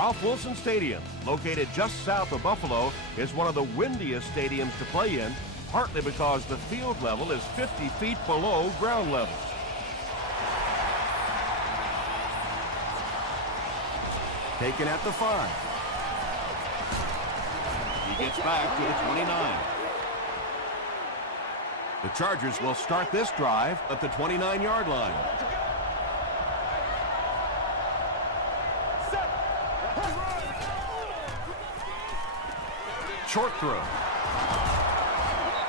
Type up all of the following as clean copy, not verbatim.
Ralph Wilson Stadium, located just south of Buffalo, is one of the windiest stadiums to play in, partly because the field level is 50 feet below ground level. Taken at the 5. He gets back to the 29. The Chargers will start this drive at the 29-yard line. Short throw.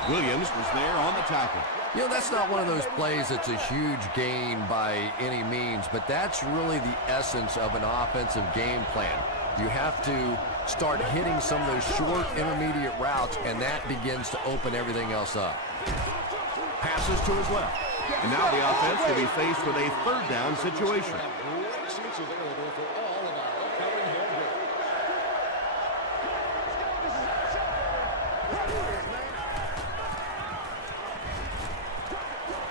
Williams was there on the tackle. You know, that's not one of those plays that's a huge gain by any means, but that's really the essence of an offensive game plan. You have to start hitting some of those short, intermediate routes, and that begins to open everything else up. Passes to his left. And now the offense will be faced with a third down situation.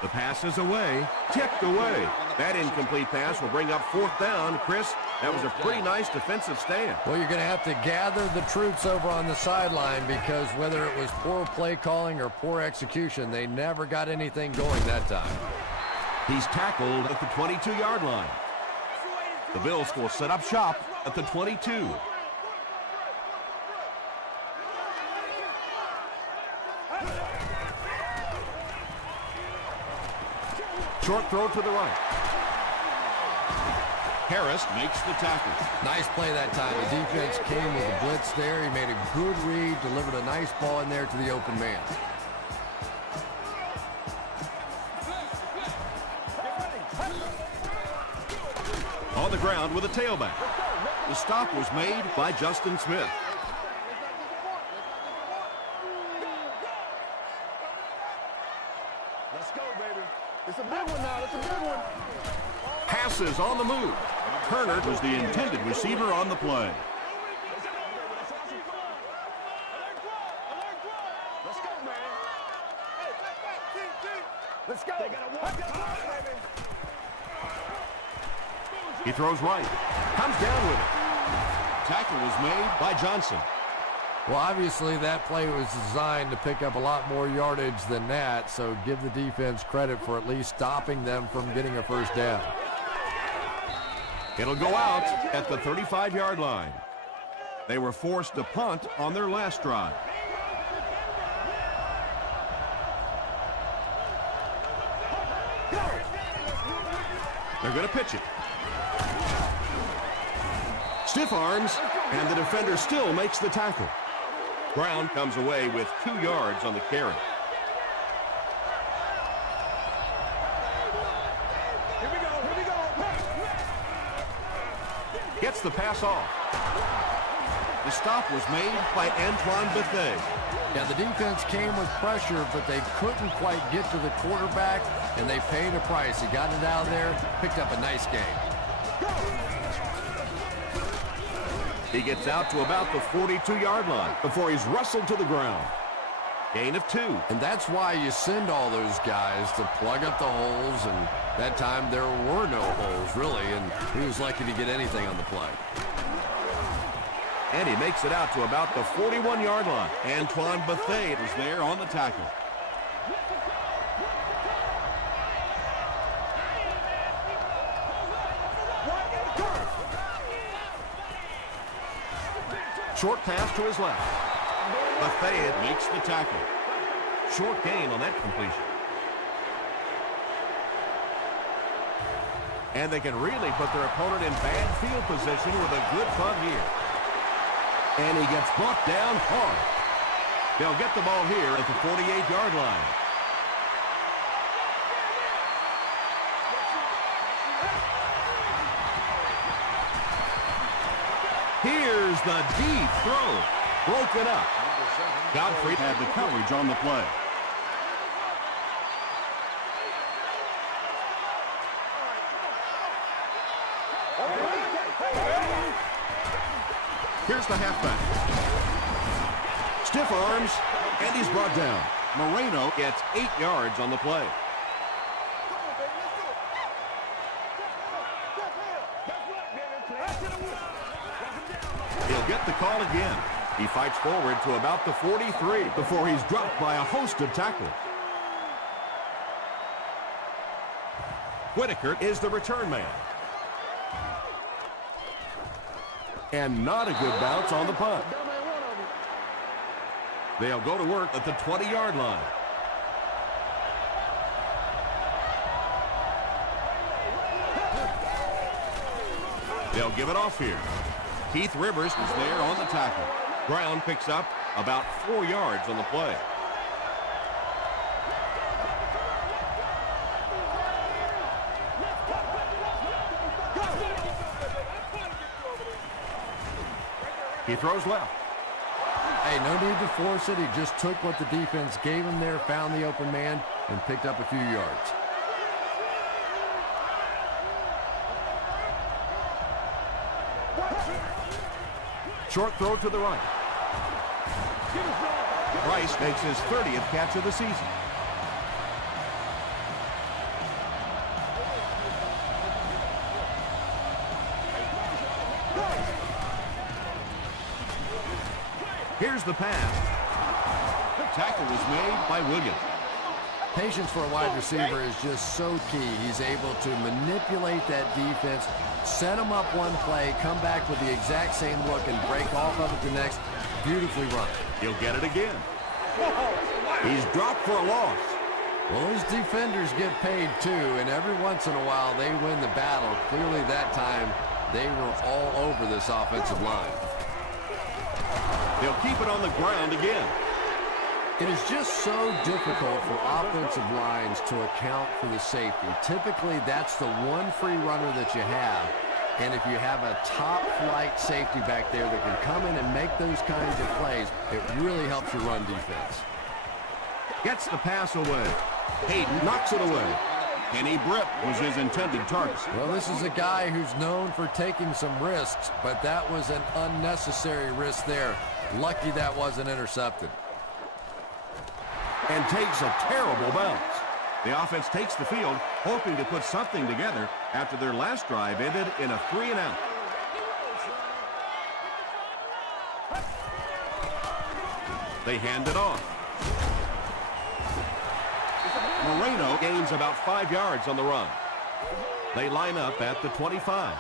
The pass is away, tipped away. That incomplete pass will bring up fourth down. Chris, that was a pretty nice defensive stand. Well, you're going to have to gather the troops over on the sideline because whether it was poor play calling or poor execution, they never got anything going that time. He's tackled at the 22-yard line. The Bills will set up shop at the 22. Short throw to the right. Harris makes the tackle. Nice play that time. The defense came with a blitz there. He made a good read, delivered a nice ball in there to the open man. On the ground with a tailback. The stop was made by Justin Smith. Let's go, baby. It's a big one now. It's a big one. Passes on the move. Turner was the intended receiver on the play. Let's go, man. Let's go. They gotta walk it, baby. He throws right. Comes down with it. Tackle was made by Johnson. Well, obviously that play was designed to pick up a lot more yardage than that, so give the defense credit for at least stopping them from getting a first down. It'll go out at the 35-yard line. They were forced to punt on their last drive. They're going to pitch it. Stiff arms, and the defender still makes the tackle. Brown comes away with 2 yards on the carry. Here we go. Gets the pass off. The stop was made by Antoine Bethea. Yeah, the defense came with pressure, but they couldn't quite get to the quarterback, and they paid a price. He got it out of there, picked up a nice game. He gets out to about the 42-yard line before he's wrestled to the ground. Gain of 2. And that's why you send all those guys to plug up the holes, and that time there were no holes, really, and he was lucky to get anything on the play. And he makes it out to about the 41-yard line. Antoine Bethea is there on the tackle. Short pass to his left. Bethea makes the tackle. Short gain on that completion. And they can really put their opponent in bad field position with a good punt here. And he gets bumped down hard. They'll get the ball here at the 48-yard line. Here's the deep throw. Broken up. Godfrey had the coverage on the play. Here's the halfback. Stiff arms, and he's brought down. Moreno gets 8 yards on the play. He'll get the call again. He fights forward to about the 43 before he's dropped by a host of tackles. Whitaker is the return man. And not a good bounce on the punt. They'll go to work at the 20-yard line. They'll give it off here. Keith Rivers is there on the tackle. Brown picks up about 4 yards on the play. He throws left. Hey, no need to force it. He just took what the defense gave him there, found the open man, and picked up a few yards. Short throw to the right. Bryce makes his 30th catch of the season. Here's the pass. The tackle was made by Williams. Patience for a wide receiver is just so key. He's able to manipulate that defense, set them up one play, come back with the exact same look, and break off of it the next. Beautifully run. He'll get it again. He's dropped for a loss. Well, those defenders get paid too, and every once in a while they win the battle. Clearly that time they were all over this offensive line. They'll keep it on the ground again. It is just so difficult for offensive lines to account for the safety. Typically, that's the one free runner that you have. And if you have a top-flight safety back there that can come in and make those kinds of plays, it really helps your run defense. Gets the pass away. Hayden knocks it away. Kenny Britt was his intended target. Well, this is a guy who's known for taking some risks, but that was an unnecessary risk there. Lucky that wasn't intercepted. And takes a terrible bounce. The offense takes the field, hoping to put something together after their last drive ended in a 3-and-out. They hand it off. Moreno gains about 5 yards on the run. They line up at the 25.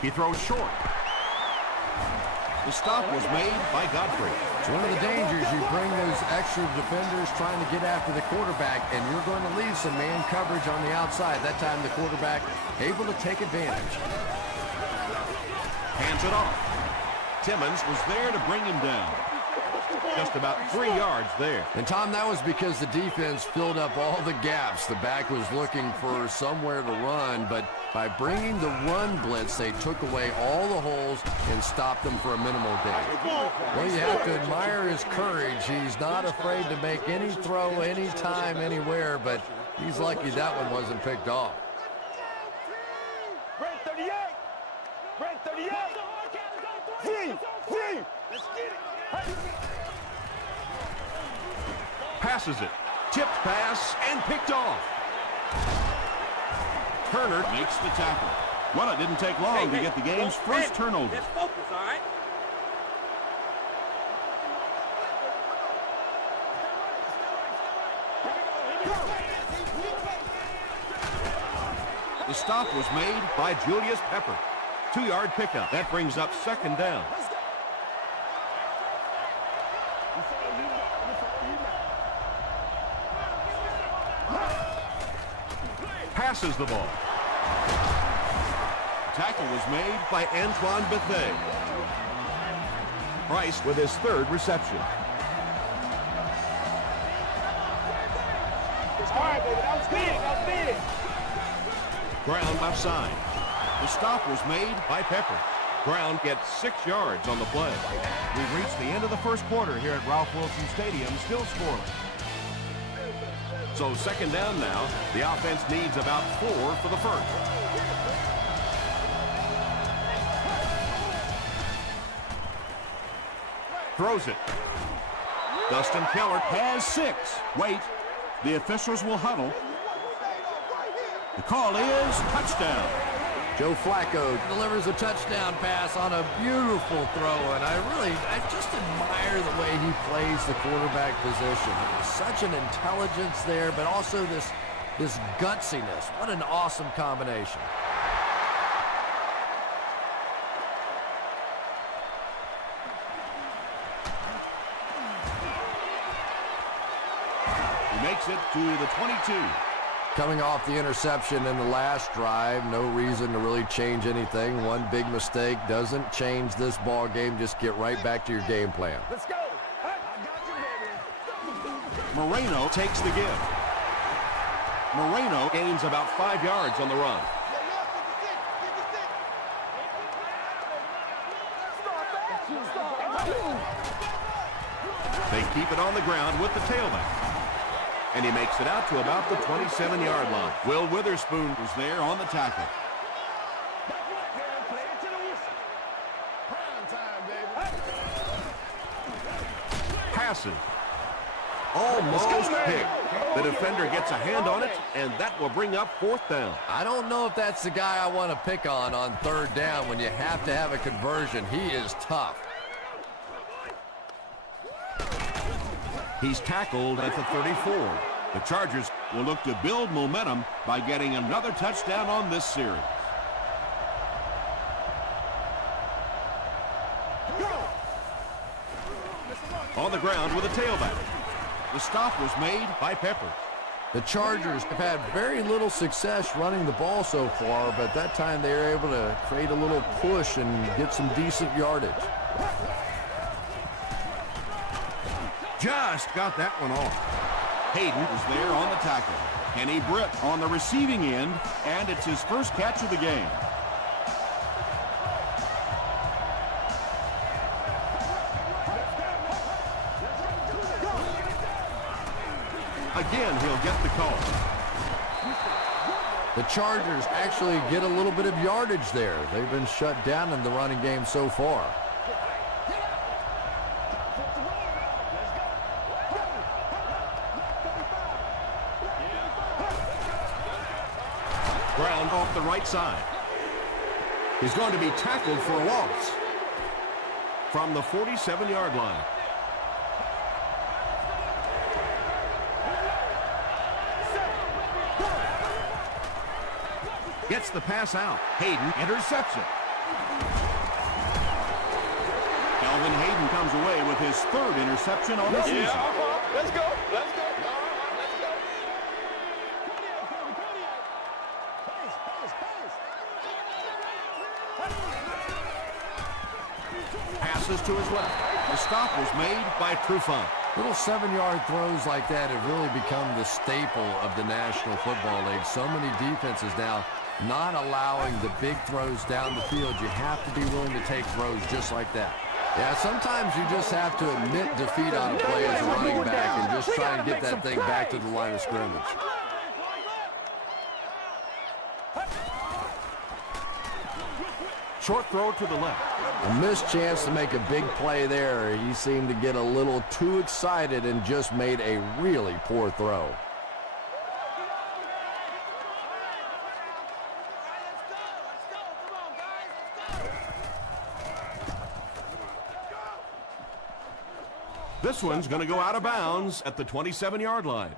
He throws short. The stop was made by Godfrey. It's one of the dangers. You bring those extra defenders trying to get after the quarterback, and you're going to leave some man coverage on the outside. That time the quarterback able to take advantage. Hands it off. Timmons was there to bring him down. Just about 3 yards there. And, Tom, that was because the defense filled up all the gaps. The back was looking for somewhere to run, but by bringing the run blitz, they took away all the holes and stopped them for a minimal gain. Well, you have to admire his courage. He's not afraid to make any throw, anytime, anywhere, but he's lucky that one wasn't picked off. Break 38. Break 38. Z. Let's get it. Hey. Passes it. Tipped pass and picked off. Turner makes the tackle. Well, it didn't take long to get the game's first turnover. Let's focus, all right? The stop was made by Julius Pepper. 2-yard pickup. That brings up second down. Passes the ball. Tackle was made by Antoine Bethea. Price with his third reception. All right, baby. That was big. Ground left side. The stop was made by Pepper. Brown gets 6 yards on the play. We've reached the end of the first quarter here at Ralph Wilson Stadium, still scoreless. So second down now. The offense needs about 4 for the first. Throws it. Dustin Keller has 6. Wait. The officials will huddle. The call is touchdown. Joe Flacco delivers a touchdown pass on a beautiful throw, and I just admire the way he plays the quarterback position. Such an intelligence there, but also this gutsiness. What an awesome combination. He makes it to the 22. Coming off the interception in the last drive, no reason to really change anything. One big mistake doesn't change this ball game. Just get right back to your game plan. Let's go. I got you, baby. Moreno takes the give. Moreno gains about 5 yards on the run. They keep it on the ground with the tailback. And he makes it out to about the 27-yard line. Will Witherspoon was there on the tackle. Passes. Almost picked. The defender gets a hand on it, and that will bring up 4th down. I don't know if that's the guy I want to pick on 3rd down when you have to have a conversion. He is tough. He's tackled at the 34. The Chargers will look to build momentum by getting another touchdown on this series. On the ground with a tailback. The stop was made by Pepper. The Chargers have had very little success running the ball so far, but that time they were able to create a little push and get some decent yardage. Just got that one off. Hayden is there on the tackle. Kenny Britt on the receiving end, and it's his first catch of the game. Again, he'll get the call. The Chargers actually get a little bit of yardage there. They've been shut down in the running game so far. Ground off the right side. He's going to be tackled for a loss from the 47-yard line. Gets the pass out. Hayden intercepts it. Calvin Hayden comes away with his 3rd interception on the season. Let's go. Let's go. Passes to his left. The stop was made by Trufant. Little 7-yard throws like that have really become the staple of the National Football League. So many defenses now not allowing the big throws down the field. You have to be willing to take throws just like that. Yeah, sometimes you just have to admit defeat on a play as a running back and just try and get that thing back to the line of scrimmage. Short throw to the left. A missed chance to make a big play there. He seemed to get a little too excited and just made a really poor throw. This one's going to go out of bounds at the 27-yard line.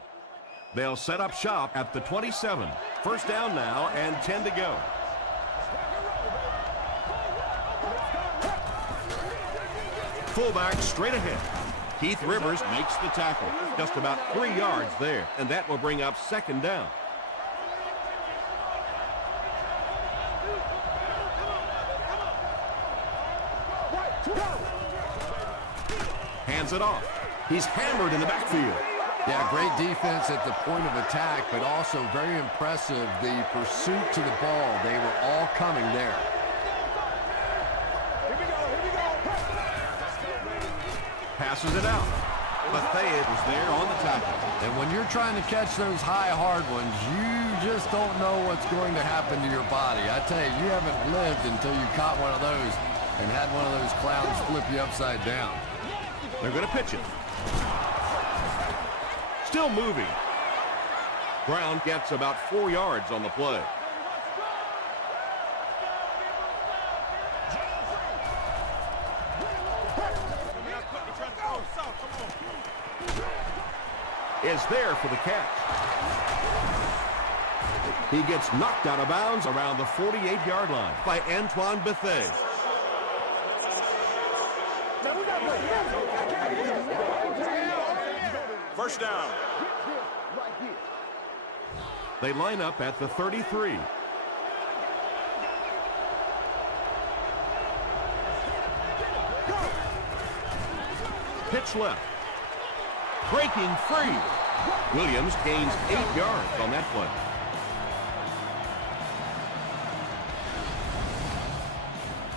They'll set up shop at the 27. First down now and 10 to go. Fullback straight ahead. Keith Rivers makes the tackle. Just about 3 yards there, and that will bring up 2nd down. Hands it off. He's hammered in the backfield. Yeah, great defense at the point of attack, but also very impressive the pursuit to the ball. They were all coming there. Passes it out. Bethea was there on the tackle. And when you're trying to catch those high, hard ones, you just don't know what's going to happen to your body. I tell you, you haven't lived until you caught one of those and had one of those clowns flip you upside down. They're going to pitch it. Still moving. Brown gets about 4 yards on the play. Is there for the catch. He gets knocked out of bounds around the 48-yard line by Antoine Bethea. First down. They line up at the 33. Pitch left. Breaking free. Williams gains 8 yards on that play.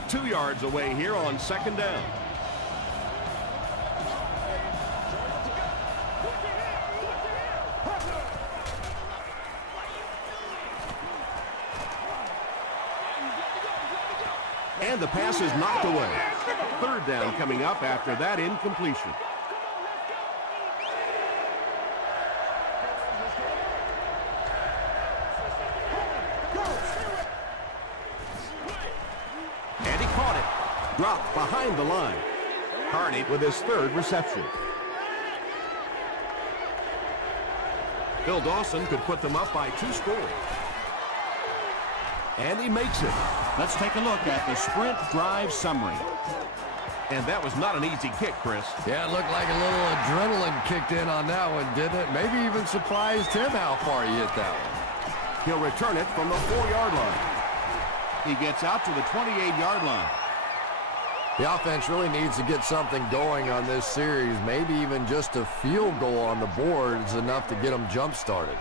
Two yards away here on second down. And the pass is knocked away. Third down coming up after that incompletion. And he caught it. Dropped behind the line. Carney with his third reception. Bill Dawson could put them up by 2 scores. And he makes it. Let's take a look at the sprint drive summary. And that was not an easy kick, Chris. Yeah, it looked like a little adrenaline kicked in on that one, didn't it? Maybe even surprised him how far he hit that one. He'll return it from the 4-yard line. He gets out to the 28-yard line. The offense really needs to get something going on this series. Maybe even just a field goal on the board is enough to get them jump-started.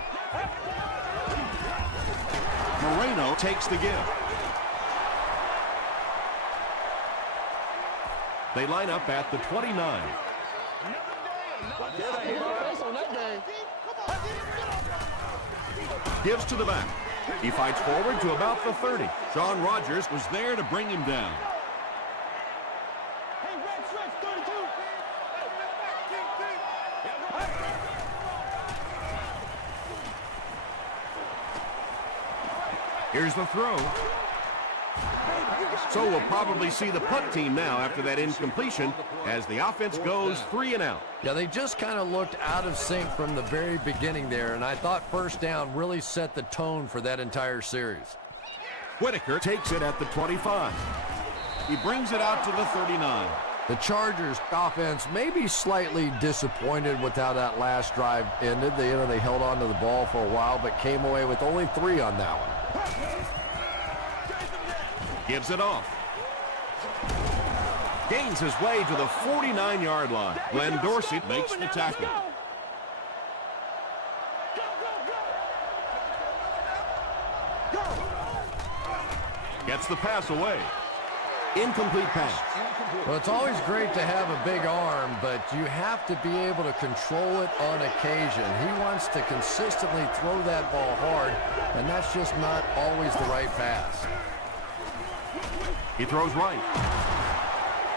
Moreno takes the give. They line up at the 29. Gives to the back. He fights forward to about the 30. John Rogers was there to bring him down. Here's the throw. So we'll probably see the punt team now after that incompletion as the offense goes 3 and out. Yeah, they just kind of looked out of sync from the very beginning there, and I thought first down really set the tone for that entire series. Whitaker takes it at the 25. He brings it out to the 39. The Chargers offense may be slightly disappointed with how that last drive ended. They held on to the ball for a while, but came away with only 3 on that one. Gives it off. Gains his way to the 49-yard line. Glenn Dorsey makes the tackle. Gets the pass away. Incomplete pass. Well, it's always great to have a big arm, but you have to be able to control it on occasion. He wants to consistently throw that ball hard, and that's just not always the right pass. He throws right.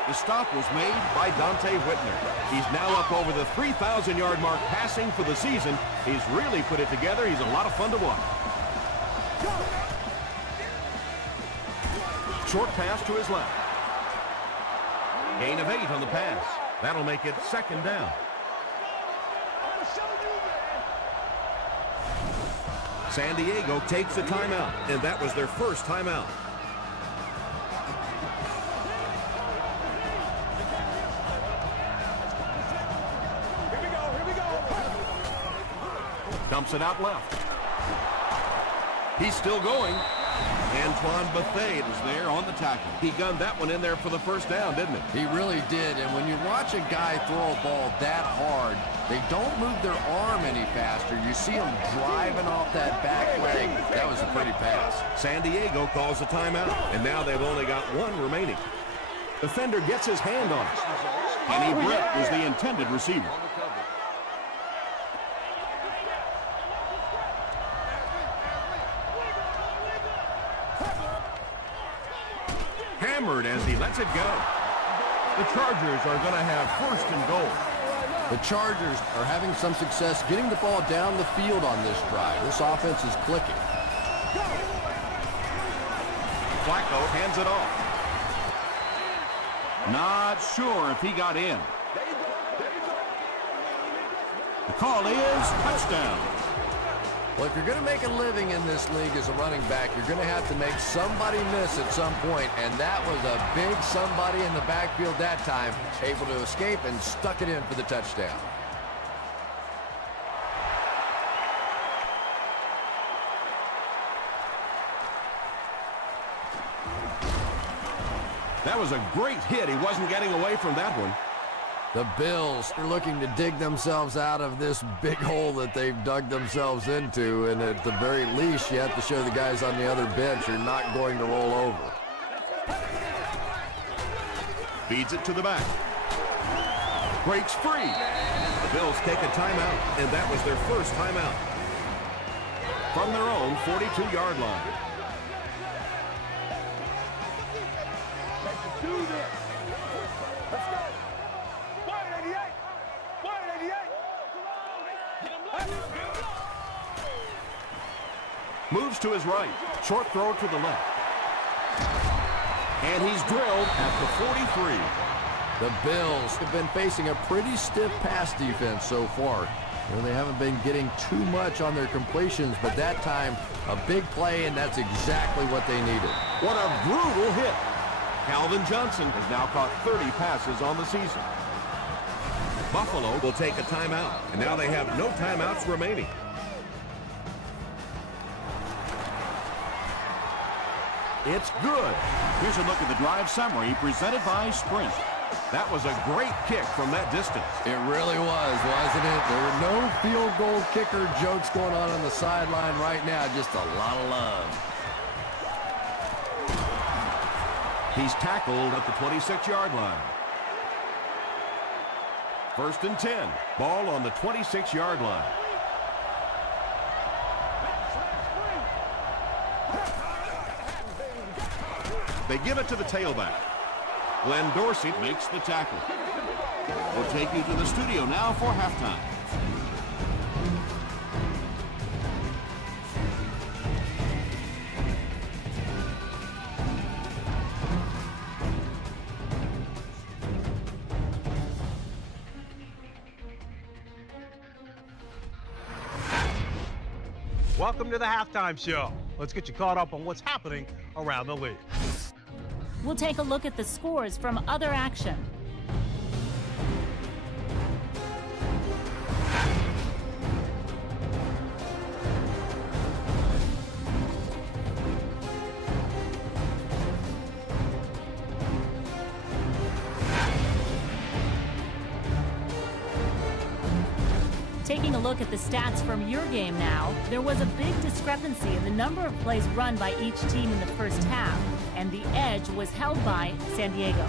The stop was made by Dante Whitner. He's now up over the 3,000-yard mark passing for the season. He's really put it together. He's a lot of fun to watch. Short pass to his left. Gain of 8 on the pass. That'll make it second down. San Diego takes a timeout, and that was their first timeout. Dumps it out left. He's still going. Antoine Bethea was there on the tackle. He gunned that one in there for the first down, didn't he? He really did, and when you watch a guy throw a ball that hard, they don't move their arm any faster. You see him driving off that back leg. That was a pretty pass. San Diego calls a timeout, and now they've only got 1 remaining. Defender gets his hand on it. Kenny Britt was the intended receiver. Hammered as he lets it go. The Chargers are going to have first and goal. The Chargers are having some success getting the ball down the field on this drive. This offense is clicking. Flacco hands it off. Not sure if he got in. The call is touchdown. Well, if you're going to make a living in this league as a running back, you're going to have to make somebody miss at some point, and that was a big somebody in the backfield that time, able to escape and stuck it in for the touchdown. That was a great hit. He wasn't getting away from that one. The Bills are looking to dig themselves out of this big hole that they've dug themselves into, and at the very least, you have to show the guys on the other bench you're not going to roll over. Feeds it to the back. Breaks free. The Bills take a timeout, and that was their first timeout. From their own 42-yard line. Let's do this. Let's go. Wide 88. Wide 88. Moves to his right. Short throw to the left. And he's drilled at the 43. The Bills have been facing a pretty stiff pass defense so far. They haven't been getting too much on their completions, but that time, a big play, and that's exactly what they needed. What a brutal hit. Calvin Johnson has now caught 30 passes on the season. Buffalo will take a timeout, and now they have no timeouts remaining. It's good. Here's a look at the drive summary presented by Sprint. That was a great kick from that distance. It really was, wasn't it? There were no field goal kicker jokes going on the sideline right now. Just a lot of love. He's tackled at the 26-yard line. 1st and 10. Ball on the 26-yard line. They give it to the tailback. Glenn Dorsey makes the tackle. We'll take you to the studio now for halftime. Welcome to the halftime show. Let's get you caught up on what's happening around the league. We'll take a look at the scores from other action. Taking a look at the stats from your game now, there was a big discrepancy in the number of plays run by each team in the first half, and the edge was held by San Diego.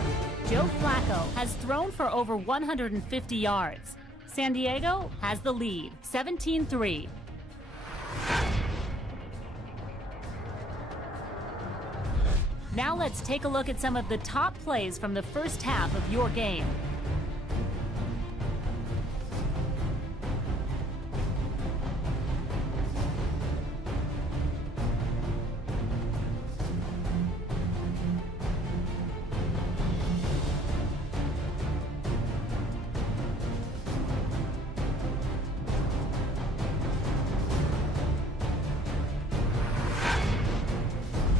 Joe Flacco has thrown for over 150 yards. San Diego has the lead, 17-3. Now let's take a look at some of the top plays from the first half of your game.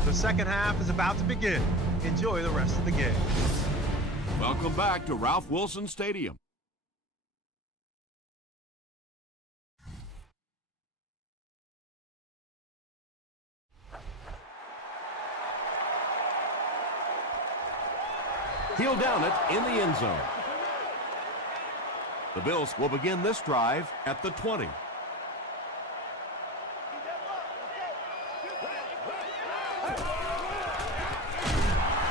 The second half is about to begin. Enjoy the rest of the game. Welcome back to Ralph Wilson Stadium. He'll down it in the end zone. The Bills will begin this drive at the 20.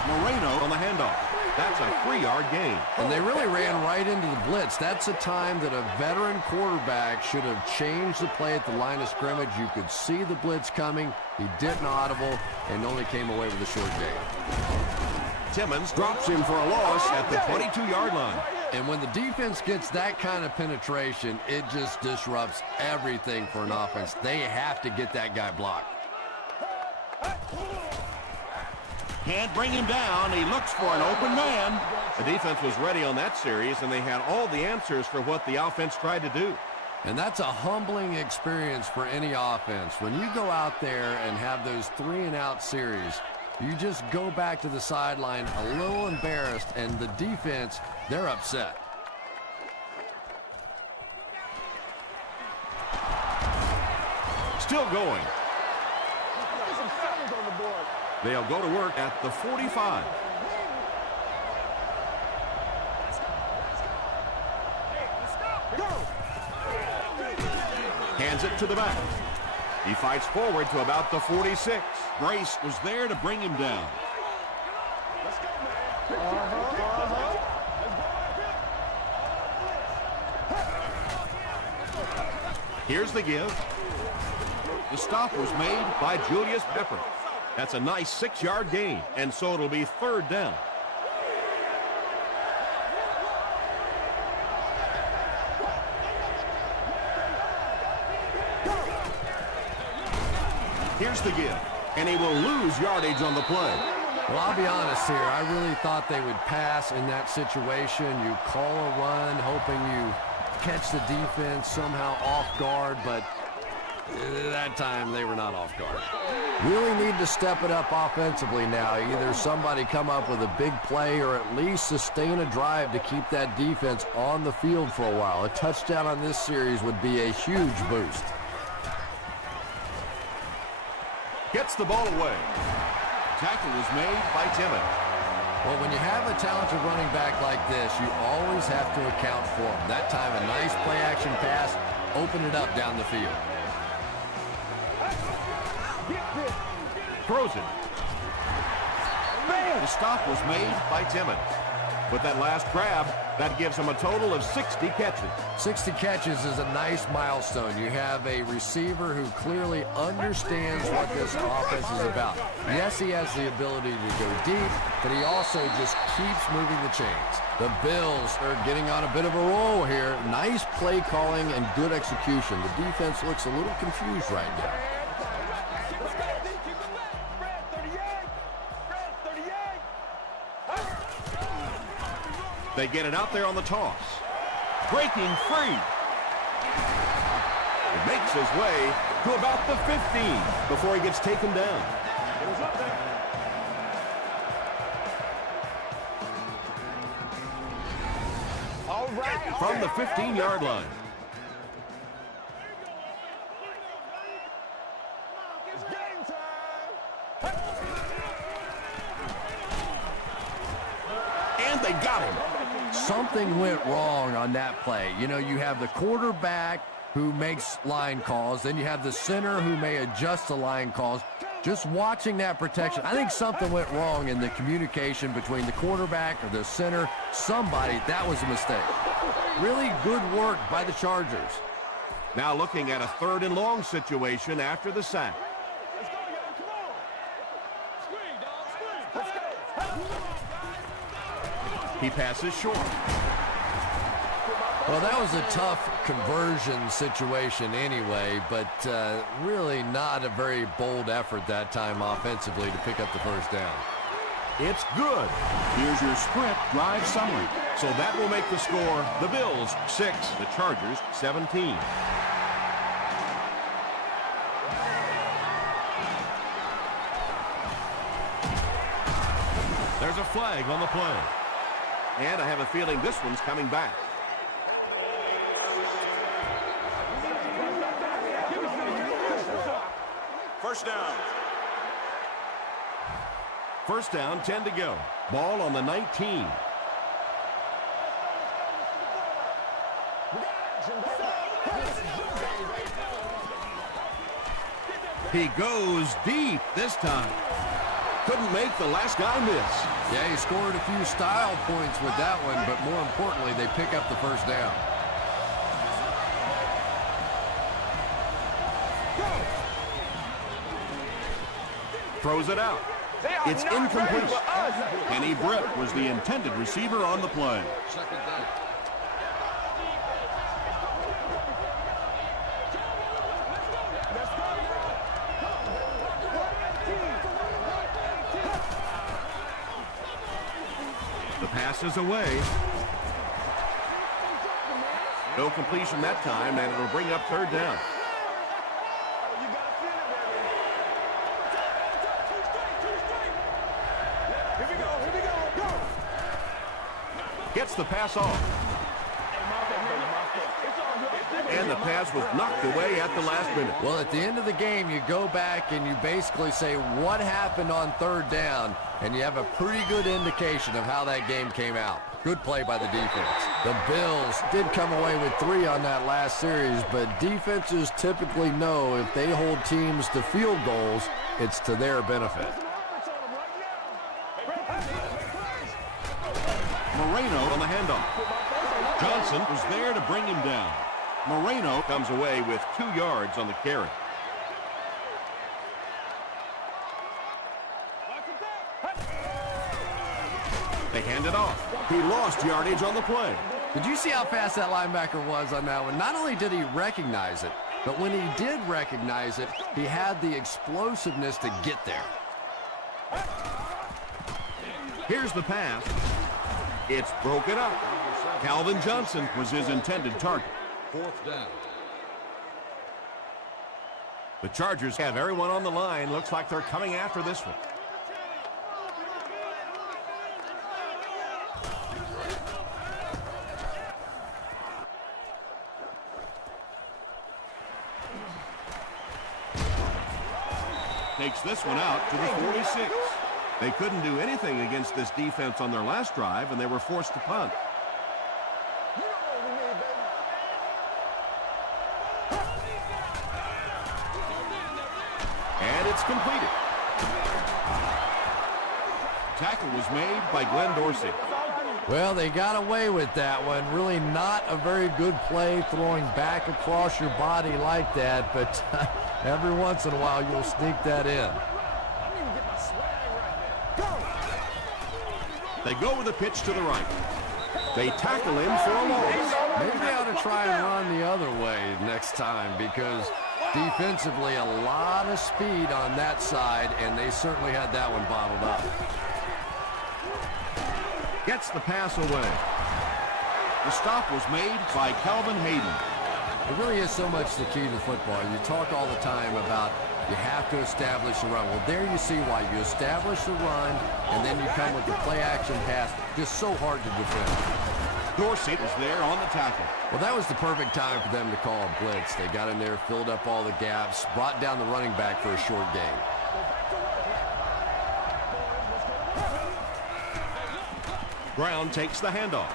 Moreno on the handoff. That's a 3-yard gain. And they really ran right into the blitz. That's a time that a veteran quarterback should have changed the play at the line of scrimmage. You could see the blitz coming. He didn't audible and only came away with a short gain. Timmons drops him for a loss at the 22-yard line. And when the defense gets that kind of penetration, it just disrupts everything for an offense. They have to get that guy blocked. Can't bring him down. He looks for an open man. The defense was ready on that series, and they had all the answers for what the offense tried to do. And that's a humbling experience for any offense. When you go out there and have those 3-and-out series, you just go back to the sideline a little embarrassed, and the defense, they're upset. Still going. They'll go to work at the 45. Hands it to the back. He fights forward to about the 46. Grace was there to bring him down. Here's the give. The stop was made by Julius Pepper. That's a nice 6-yard gain, and so it'll be 3rd down. Here's the give, and he will lose yardage on the play. Well, I'll be honest here. I really thought they would pass in that situation. You call a run, hoping you catch the defense somehow off guard, but that time they were not off guard. Really need to step it up offensively now. Either somebody come up with a big play or at least sustain a drive to keep that defense on the field for a while. A touchdown on this series would be a huge boost. Gets the ball away. Tackle was made by Timmons. Well, when you have a talented running back like this, you always have to account for him. That time, a nice play-action pass, open it up down the field. Throws it. The stop was made by Timmons. With that last grab, that gives him a total of 60 catches. 60 catches is a nice milestone. You have a receiver who clearly understands what this offense is about. Yes, he has the ability to go deep, but he also just keeps moving the chains. The Bills are getting on a bit of a roll here. Nice play calling and good execution. The defense looks a little confused right now. They get it out there on the toss. Breaking free. He makes his way to about the 15 before he gets taken down. It was up there. All right. From the 15-yard line. It's game time. And they got him. Something went wrong on that play. You know, you have the quarterback who makes line calls, then you have the center who may adjust the line calls. Just watching that protection, I think something went wrong in the communication between the quarterback or the center. Somebody, that was a mistake. Really good work by the Chargers. Now looking at a 3rd and long situation after the sack. Let's go, y'all. Come on. Screen, dog. Screen. Let's go. He passes short. Well, that was a tough conversion situation anyway, but really not a very bold effort that time offensively to pick up the 1st down. It's good. Here's your sprint drive summary. So that will make the score the Bills 6, the Chargers 17. There's a flag on the play. And I have a feeling this one's coming back. First down. 1st down, 10 to go. Ball on the 19. He goes deep this time. Couldn't make the last guy miss. Yeah, he scored a few style points with that one, but more importantly, they pick up the 1st down. Throws it out. It's incomplete. Kenny Britt was the intended receiver on the play. Second down. The pass is away. No completion that time, and it'll bring up third down. Gets the pass off. And the pass was knocked away at the last minute. Well, at the end of the game, you go back and you basically say what happened on third down, and you have a pretty good indication of how that game came out. Good play by the defense. The Bills did come away with 3 on that last series, but defenses typically know if they hold teams to field goals, it's to their benefit. Moreno on the handoff. Johnson was there to bring him down. Moreno comes away with 2 yards on the carry. They hand it off. He lost yardage on the play. Did you see how fast that linebacker was on that one? Not only did he recognize it, but when he did recognize it, he had the explosiveness to get there. Here's the pass. It's broken up. Calvin Johnson was his intended target. 4th down. The Chargers have everyone on the line. Looks like they're coming after this one. Takes this one out to the 46. They couldn't do anything against this defense on their last drive, and they were forced to punt. And it's completed. Tackle was made by Glenn Dorsey. Well, they got away with that one. Really not a very good play throwing back across your body like that, but every once in a while you'll sneak that in. They go with a pitch to the right. They tackle him for a loss. Maybe they ought to try and run the other way next time, because defensively a lot of speed on that side, and they certainly had that one bottled up. Gets the pass away. The stop was made by Calvin Hayden. It really is so much the key to football. You talk all the time about you have to establish a run. Well, there you see why. You establish the run, and then you come with the play-action pass. Just so hard to defend. Dorsey was there on the tackle. Well, that was the perfect time for them to call a blitz. They got in there, filled up all the gaps, brought down the running back for a short gain. Brown takes the handoff.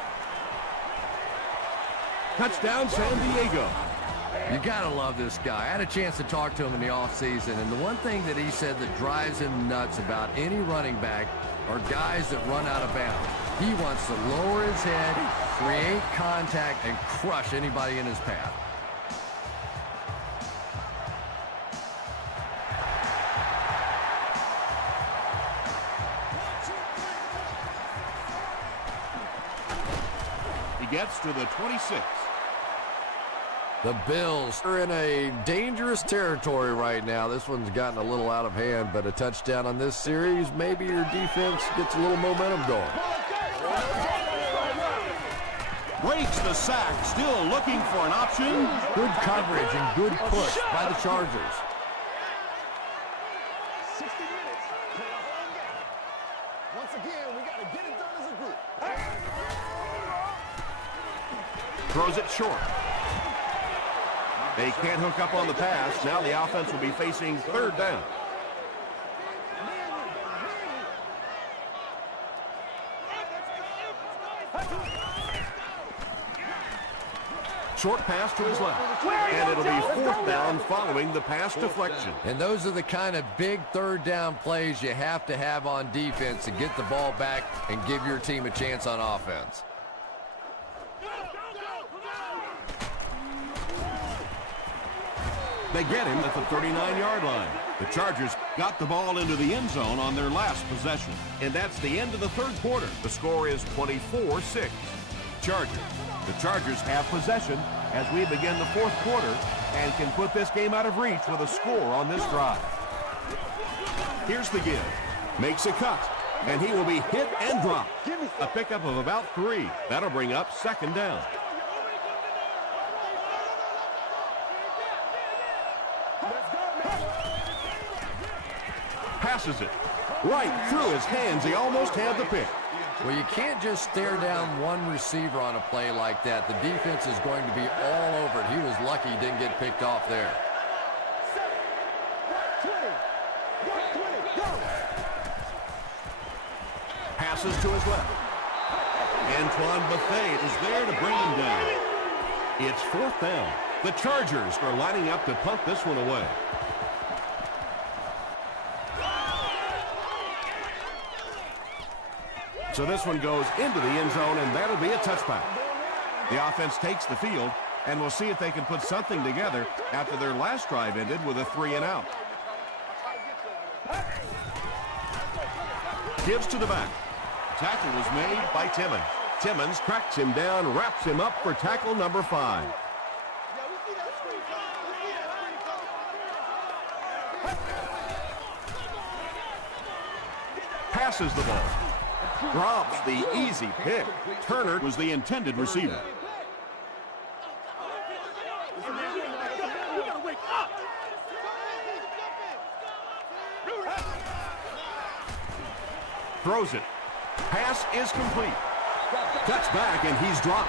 Touchdown, San Diego. You gotta love this guy. I had a chance to talk to him in the offseason, and the one thing that he said that drives him nuts about any running back are guys that run out of bounds. He wants to lower his head, create contact, and crush anybody in his path. He gets to the 26. The Bills are in a dangerous territory right now. This one's gotten a little out of hand, but a touchdown on this series, maybe your defense gets a little momentum going. Breaks the sack, still looking for an option. Good coverage and good push by the Chargers. 60 minutes, play a whole game. Once again, we got to get it done as a group. Throws it short. They can't hook up on the pass. Now the offense will be facing third down. Short pass to his left. And it'll be fourth down following the pass deflection. And those are the kind of big third down plays you have to have on defense to get the ball back and give your team a chance on offense. They get him at the 39-yard line. The Chargers got the ball into the end zone on their last possession. And that's the end of the third quarter. The score is 24-6. Chargers. The Chargers have possession as we begin the fourth quarter and can put this game out of reach with a score on this drive. Here's the give. Makes a cut. And he will be hit and dropped. A pickup of about 3. That'll bring up second down. Passes it right through his hands. He almost had the pick. Well, you can't just stare down one receiver on a play like that. The defense is going to be all over it. He was lucky he didn't get picked off there. Passes to his left. Antoine Bethea is there to bring him down. It's fourth down. The Chargers are lining up to punt this one away. So this one goes into the end zone, and that'll be a touchback. The offense takes the field, and we'll see if they can put something together after their last drive ended with a 3-and-out. Gives to the back. Tackle was made by Timmons. Timmons tracks him down, wraps him up for tackle number 5. Passes the ball. Drops the easy pick. Turner was the intended receiver. Throws it. Pass is complete. Cuts back, and he's dropped.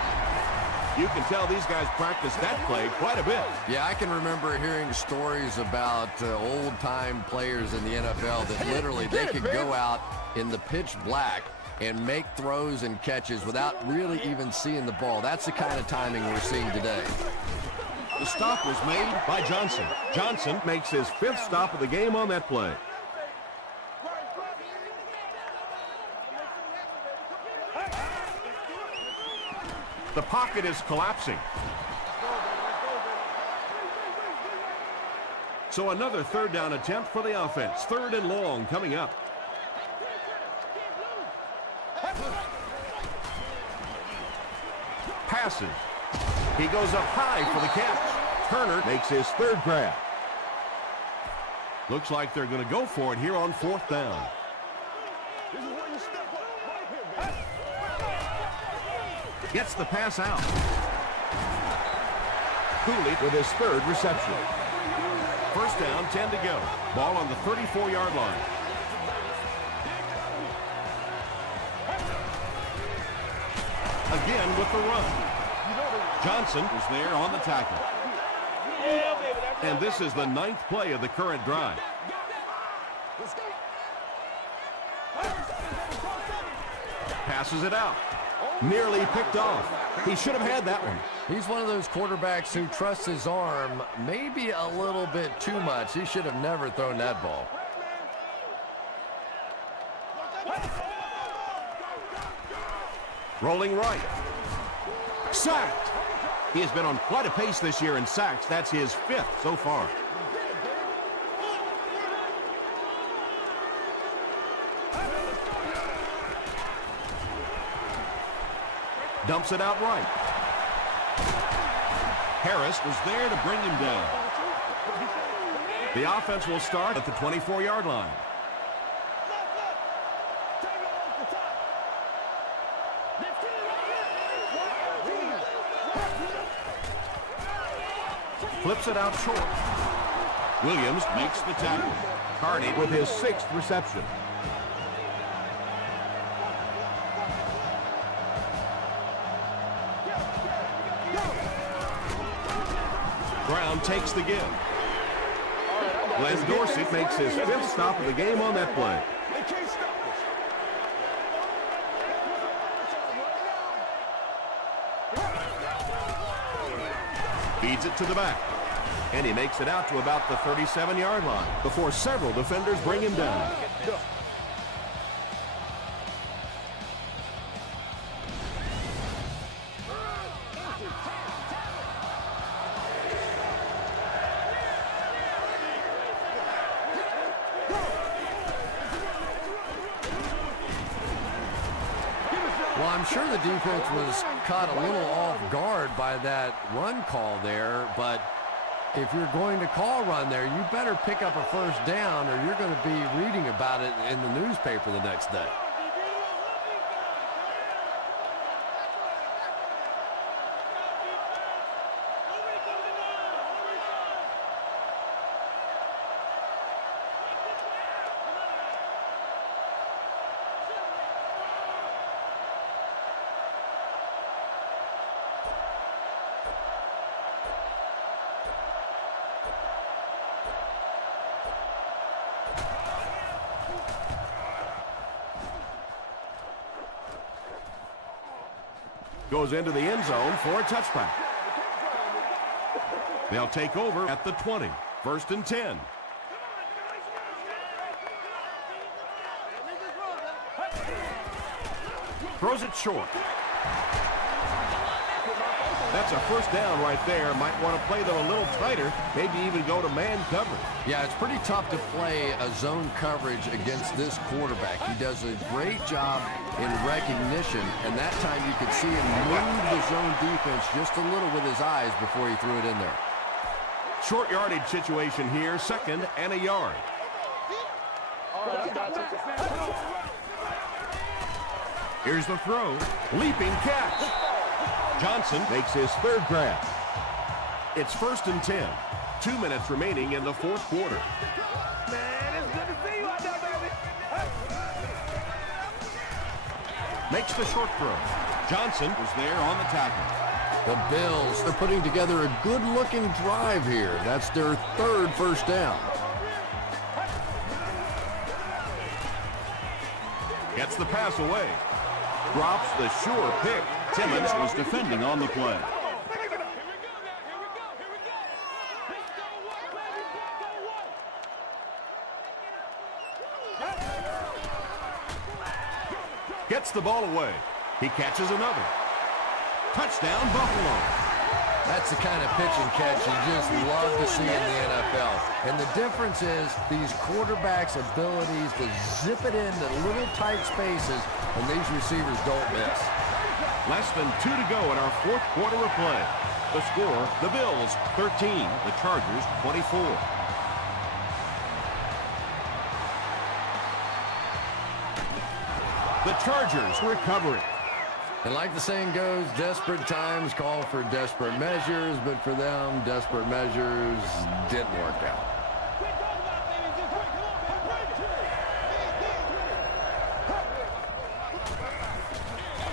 You can tell these guys practice that play quite a bit. Yeah, I can remember hearing stories about old-time players in the NFL that literally they could go out in the pitch black and make throws and catches without really even seeing the ball. That's the kind of timing we're seeing today. The stop was made by Johnson. Johnson makes his 5th stop of the game on that play. The pocket is collapsing. So another third down attempt for the offense. 3rd and long coming up. Passes. He goes up high for the catch. Turner makes his 3rd grab. Looks like they're going to go for it here on 4th down. Gets the pass out. Cooley with his 3rd reception. First down, 10 to go. Ball on the 34-yard line. Again with the run. Johnson is there on the tackle. And this is the 9th play of the current drive. Passes it out. Nearly picked off. He should have had that one. He's one of those quarterbacks who trusts his arm maybe a little bit too much. He should have never thrown that ball. Rolling right. Sacked. He has been on quite a pace this year in sacks. That's his 5th so far. Dumps it out right. Harris was there to bring him down. The offense will start at the 24-yard line. Flips it out short. Williams makes the tackle. Carney with his 6th reception. Brown takes the give. Glenn Dorsey makes his 5th stop of the game on that play. Feeds it to the back. And he makes it out to about the 37-yard line before several defenders bring him down. I'm sure the defense was caught a little off guard by that run call there, but if you're going to call run there, you better pick up a first down or you're going to be reading about it in the newspaper the next day. Goes into the end zone for a touchback. They'll take over at the 20. 1st and 10. Throws it short. That's a first down right there. Might want to play them a little tighter, maybe even go to man coverage. Yeah, it's pretty tough to play a zone coverage against this quarterback. He does a great job in recognition, and that time you could see him move the zone defense just a little with his eyes before he threw it in there. Short yardage situation here, 2nd and a yard. Here's the throw. Leaping catch. Johnson makes his 3rd grab. It's 1st and 10. 2 minutes remaining in the 4th quarter. Man, it's good to see you out there, baby. Makes the short throw. Johnson was there on the tackle. The Bills, they're putting together a good-looking drive here. That's their 3rd first down. Gets the pass away. Drops the sure pick. Timmons was defending on the play. Gets the ball away. He catches another. Touchdown, Buffalo. That's the kind of pitch and catch you just love to see in the NFL. And the difference is these quarterbacks' abilities to zip it into little tight spaces, and these receivers don't miss. Less than 2 to go in our 4th quarter of play. The score, the Bills 13, the Chargers 24. The Chargers recovering. And like the saying goes, desperate times call for desperate measures, but for them, desperate measures didn't work out.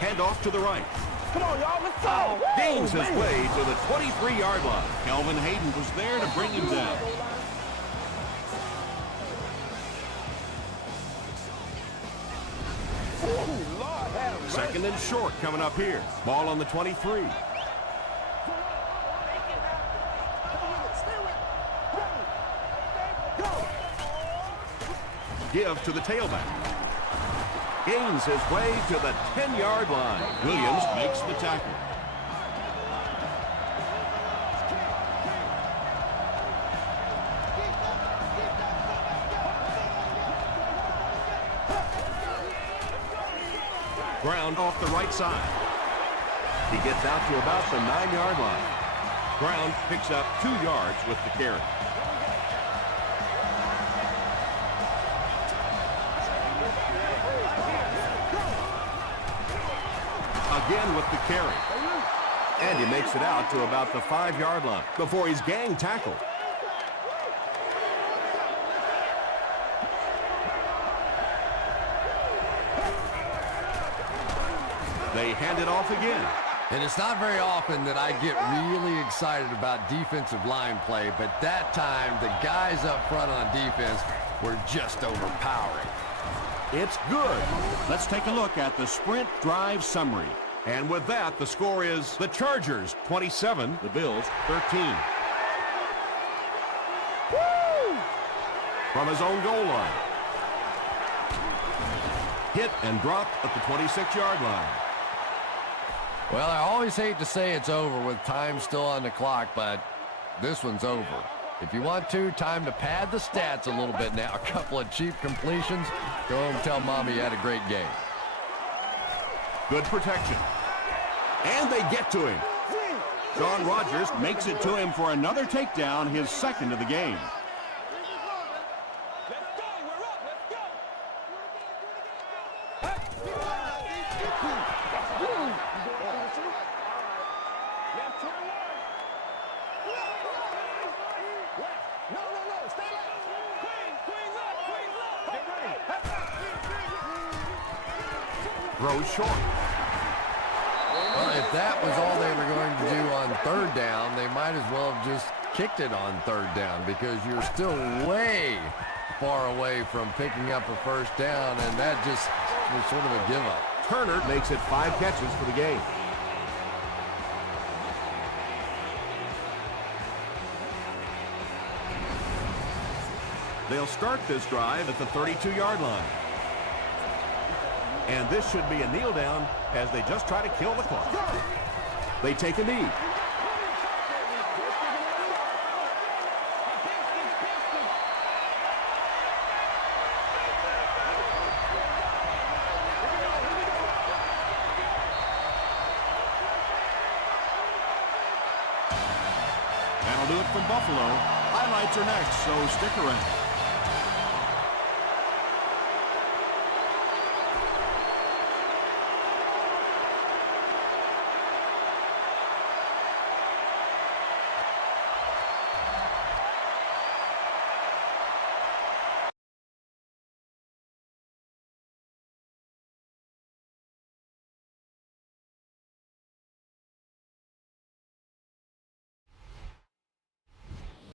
Handoff to the right. Come on, y'all, let's go. Gains his way to the 23-yard line. Kelvin Hayden was there to bring him down. Second and short coming up here. Ball on the 23. Give to the tailback. Gains his way to the 10-yard line. Williams makes the tackle. Ground off the right side. He gets out to about the 9-yard line. Brown picks up 2 yards with the carry. Again with the carry. And he makes it out to about the 5-yard line before he's gang tackled. They hand it off again. And it's not very often that I get really excited about defensive line play, but that time the guys up front on defense were just overpowering. It's good. Let's take a look at the sprint drive summary. And with that, the score is the Chargers 27, the Bills 13. Woo! From his own goal line. Hit and dropped at the 26-yard line. Well, I always hate to say it's over with time still on the clock, but this one's over. If you want to, time to pad the stats a little bit now. A couple of cheap completions. Go home and tell Mommy you had a great game. Good protection. And they get to him. Shaun Rogers makes it to him for another takedown, his second of the game. Throws short. Well, if that was all they were going to do on third down, they might as well have just kicked it on third down because you're still way far away from picking up a first down, and that just was sort of a give-up. Turner makes it 5 catches for the game. They'll start this drive at the 32-yard line. And this should be a kneel down as they just try to kill the clock. They take a knee. That'll do it from Buffalo. Highlights are next, so stick around.